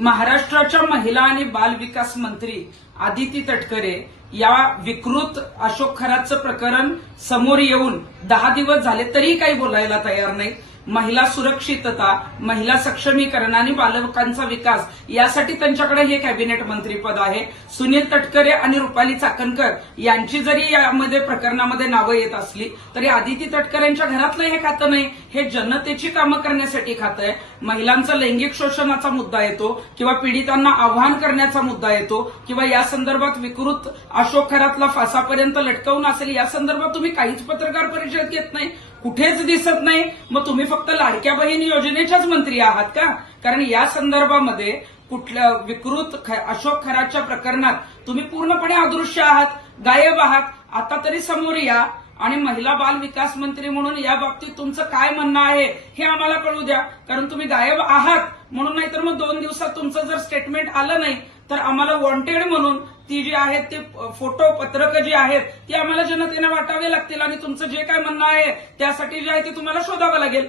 महाराष्ट्राच्या महिला आणि बाल विकास मंत्री आदिती तटकरे या विकृत अशोक खरातचं प्रकरण समोर येऊन 10 दिवस झाले तरी काही बोलायला तयार नाही। महिला सुरक्षितता, महिला सक्षमीकरण आणि बालकांचा विकास यासाठी त्यांच्याकडे हे कॅबिनेट मंत्रीपद आहे। सुनील तटकरे आणि रुपाली चाकणकर यांची जरी यामध्ये प्रकरणामध्ये नावं येत असली तरी आदिती तटकरेंच्या घरातलं हे खातं नाही। हे जनतेची कामं करण्यासाठी खातं आहे। महिलांचा लैंगिक शोषणाचा मुद्दा येतो किंवा पीडितांना आव्हान करण्याचा मुद्दा येतो किंवा या संदर्भात विकृत अशोक खरातला फासापर्यंत लटकवून असेल या संदर्भात तुम्ही काहीच पत्रकार परिषद घेत नाही, कुठेच दिसत नाही। मग तुम्ही फक्त लाडक्या बहीण योजनेच्याच मंत्री आहात का? कारण या संदर्भामध्ये कुठल्या विकृत अशोक खरातच्या प्रकरणात तुम्ही पूर्णपणे अदृश्य आहात, गायब आहात। आता तरी समोर या आणि महिला बाल विकास मंत्री म्हणून या बाबतीत तुमचं काय म्हणणं आहे हे आम्हाला कळू द्या। कारण तुम्ही गायब आहात म्हणून नाही तर मग 2 दिवसात तुमचं जर स्टेटमेंट आलं नाही तर आम्हाला वॉन्टेड म्हणून ती जी आहेत ते फोटो पत्रकं जी आहेत ती आम्हाला जनतेने वाटावे लागतील आणि तुमचं जे काय म्हणणं आहे त्यासाठी जे आहे ते तुम्हाला शोधावं लागेल।